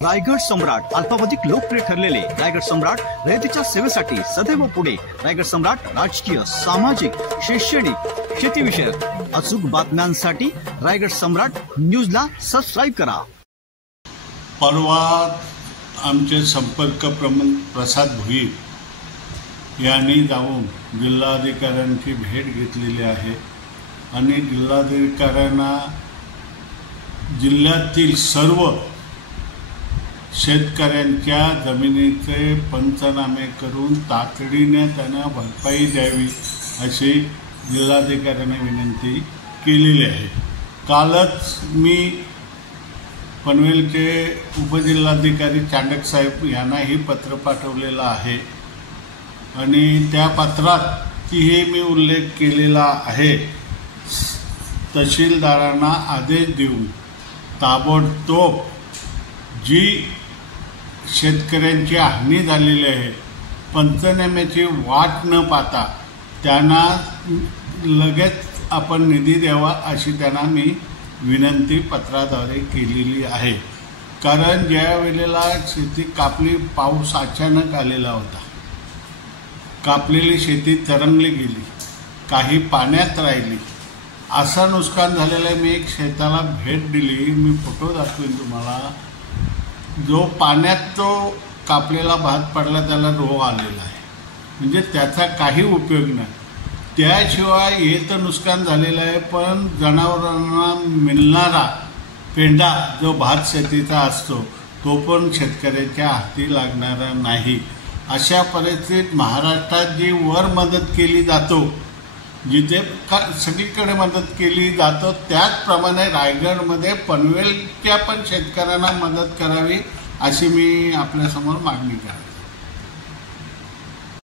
रायगड सम्राट अल्पावधीत लोकप्रिय ठरलेले रायगड सम्राट रयतेच्या सेवेसाठी सदैव पुढे। रायगड सम्राट राजकीय, सामाजिक, शैक्षणिक, शेतीविषयक अचूक बातम्यांसाठी रायगड सम्राट न्यूजला सबस्क्राइब करा। परवा आमचे संपर्क प्रमुख प्रसाद भुईर यांनी जाऊन जिल्हाधिकाऱ्यांची भेट घेतलेली आहे आणि जिल्हाधिकाऱ्यांना जिल्ह्यातील सर्व शेतकऱ्यांच्या जमिनीचे पंचनामे करून तातडीने त्यांना भरपाई द्यावी अशी जिल्हाधिकाऱ्यांनी विनंती केलेली आहे। कालच मी पनवेलचे उपजिल्हाधिकारी चांडक साहेब यांनाही पत्र पाठवलेलं आहे आणि त्या पत्रातही मी उल्लेख केलेला आहे। तहसीलदारांना आदेश देऊन ताबडतोब जी शेतकऱ्यांची हानी झालेली आहे पंचनाम्याची वाट न पाहता त्यांना लगेच आपण निधी द्यावा अशी त्यांना मी विनंती पत्राद्वारे केलेली आहे। कारण ज्या वेळेला शेती कापली, पाऊस अचानक आलेला होता, कापलेली शेती तरंगली गेली, काही पाण्यात राहिली, असं नुकसान झालेलं आहे। मी एक शेताला भेट दिली, मी फोटो दाखवेन तुम्हाला। जो पाण्यात तो कापलेला भात पडला त्याला रोग आलेला आहे, म्हणजे त्याचा काही उपयोग नाही। त्याशिवाय हे तर नुकसान झालेलं आहे, पण जनावरांना मिळणारा पेंडा जो भात शेतीचा असतो तो पण शेतकऱ्याच्या हाती लागणारा नाही। अशा परिस्थितीत महाराष्ट्रात जी वर मदत केली जातो, जिथे सगळीकडे मदत केली जातो, त्याचप्रमाणे रायगडमध्ये पनवेलच्या पण शेतकऱ्यांना मदत करावी अशी मी आपल्यासमोर मागणी करतो।